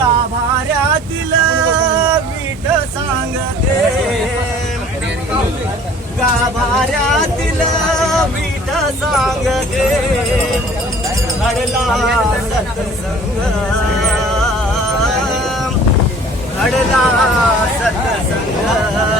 गाभाऱ्यातील मीठ सांगते. गाभाऱ्यातील मीठ सांगते. घडला सत्संग. घडला सत्संग.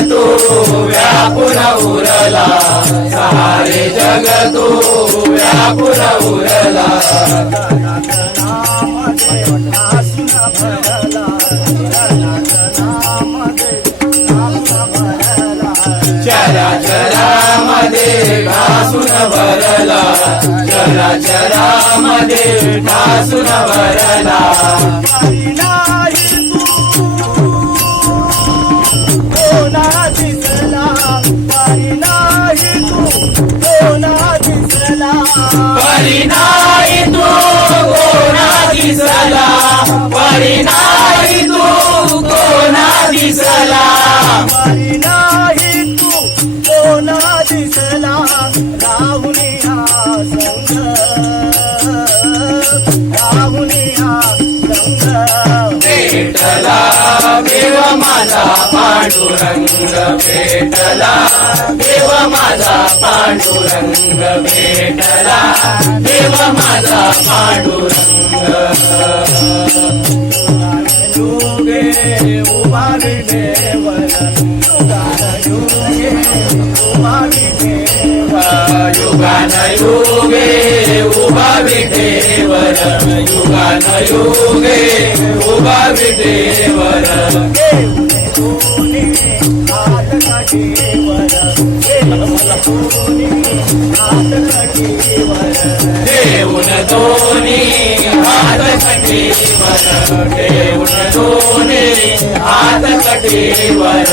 तू व्यापुर उरला. सारे जग तू व्यापुर उरला. चरा चरा मध्ये घासून भरला. चरा चरा मध्ये घासून भरला. आई नाही तू. कोणा दिसला भेटला देव माझा पांडुरंग भेटला देव माझा पांडुरंग भेटला देव माझा पांडुरंग. योगे उभारी देवर. युगान योगे उभारी देवर युगान युगे उभा विठेवर युगान युगे उभा विठेवर देऊन दोन्ही हात వరలోని ఆతకటి వరడే ఉన్నతోని ఆతకటి వర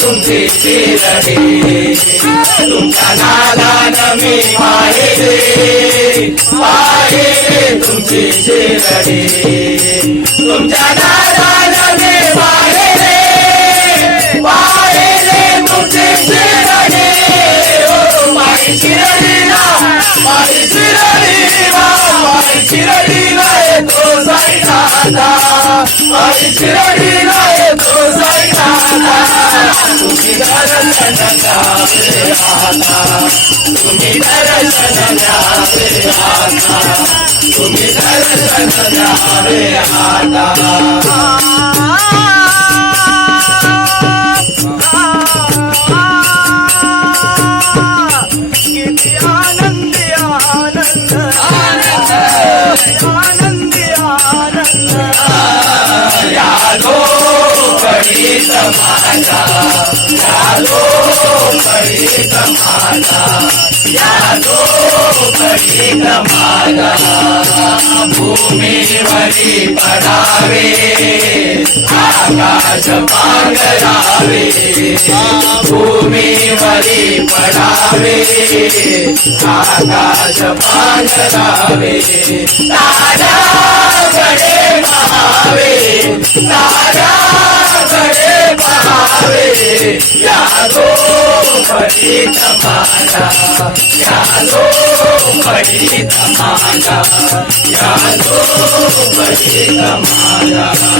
तुमची शिरडी तुमच्या नादान मी पाहिले. पाहिले तुमची शिरडी तुमच्या साईनाथा माई शिरडीला येतो साईनाथा तुम्ही दर्शन द्यावे आता तुम्ही दर्शन द्यावे आता तुम्ही दर्शन द्यावे आता भूमीवरी पडावे आकाश पांघरावे भूमीवरी पडावे आकाश पांघरावे ताराकडे पहावे ताराकडे यादो पडित माझा यादो पडित माझा यादो पडित माझा दुनिया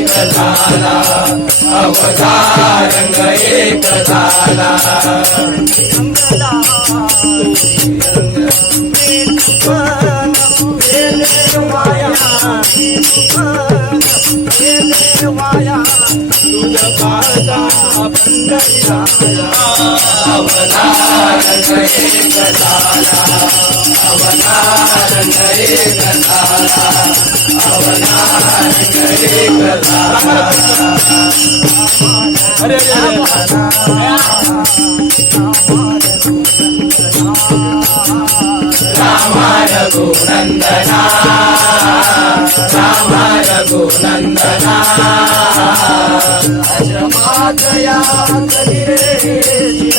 एक झाला अवधारंग एक झाला अवधारंग एक झाला अवधारंग एक झाला अवधारंग एक झाला रामा रघुनंदना रामा रघुनंदना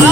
Now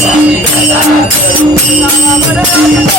करू हे रे